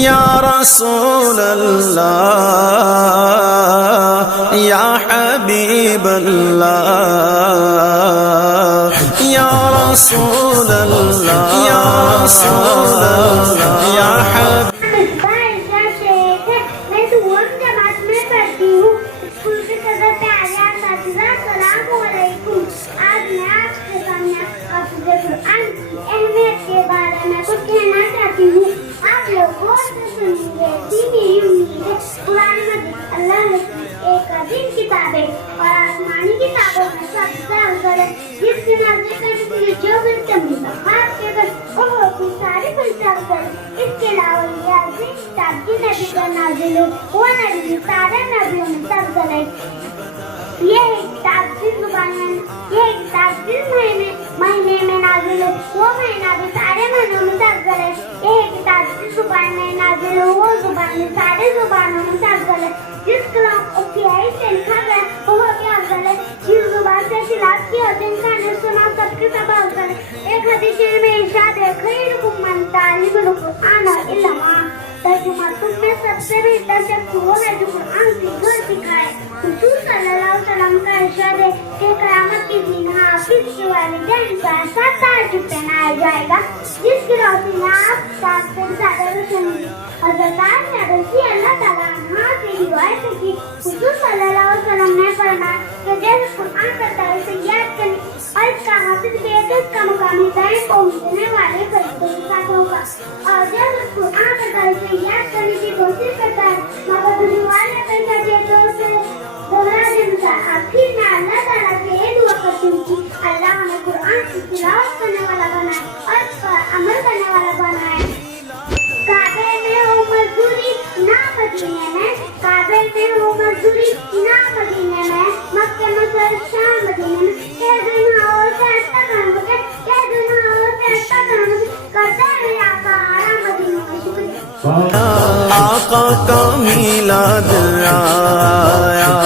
یا رسول اللہ یا حبیب اللہ یا رسول اللہ یا رسول اللہ یا حبیب اللہ نے ایک عظیم کتاب ہے اور آسمانی کتابوں میں سب سے افضل ہے، جس کے نازل کرنے کے لیے جو بھی منتخب کے بعد وہ اپنی ساری فلسفہ کرے۔ اس کے علاوہ یہ عظیم کتاب کی نبی کا نازل ہے، وہ نبی سارے نبیوں میں سب افضل ہے۔ یہ کتاب جس مہینے میں نازل ہے وہ مہینہ بھی سارے مہینوں میں سب افضل ہے۔ یہ کتاب جس زبان میں نازل ہے وہ زبان بھی سارے زبانوں میں سب افضل ہے۔ جس کلام اوکیائی سے لکھا گیا وہ بھی افضل ہے۔ جس زبان سے تلاوت کی اور جن کا نے سنا سب کے سب افضل ہے۔ ایک حدیث میں ارشاد ہے خیرکم من تعلم القرآن وعلمہ، ترجمہ تم میں سب سے بہتر شخص وہ ہے جو قرآن سیکھے اور سکھائے۔ حضور صلی اللہ علیہ وسلم کا ارشاد ہے کہ قیامت کے دن حافظ کے والدین کا ایسا تاج پہنایا جائے گا جس کی روشنی آفتاب سے زیادہ روشن ہوگی۔ حضرت عائشہ رضی اللہ تعالیٰ عنہا سے روایت ہے کہ حضور صلی اللہ علیہ وسلم نے فرمایا کہ جیسے قرآن کا طرز سے یاد کرنے اور اس کا حافظ بھی ہے تو اس کا مقام ہدایت پہنچنے والے فرشتوں کے ساتھ ہوگا، اور جیسے قرآن کا طرز سے یاد کرنے کی کوشش کرتا ہے مگر دنیا والے پیسہ دے تو اسے دوہرا دیتا ہے۔ آخر میں اللہ تعالیٰ سے یہ دعا کرتی ہوں کہ اللہ ہمیں قرآن کی تلاوت کرنے والا بنائے اور اس پر عمل کرنے والا بنائے۔ کعبے میں ہو مزدوری نہ مدینے میں، کعبے میں ہو مزدوری نہ مدینے میں، مکہ مسجد شام مدینے میں، کہ دنیا اور کہتا کرم کے، کہ دنیا اور کہتا کرم کے، کرتے ہیں آقا آرا مدینے میں شکریہ۔ آقا کا میلاد آیا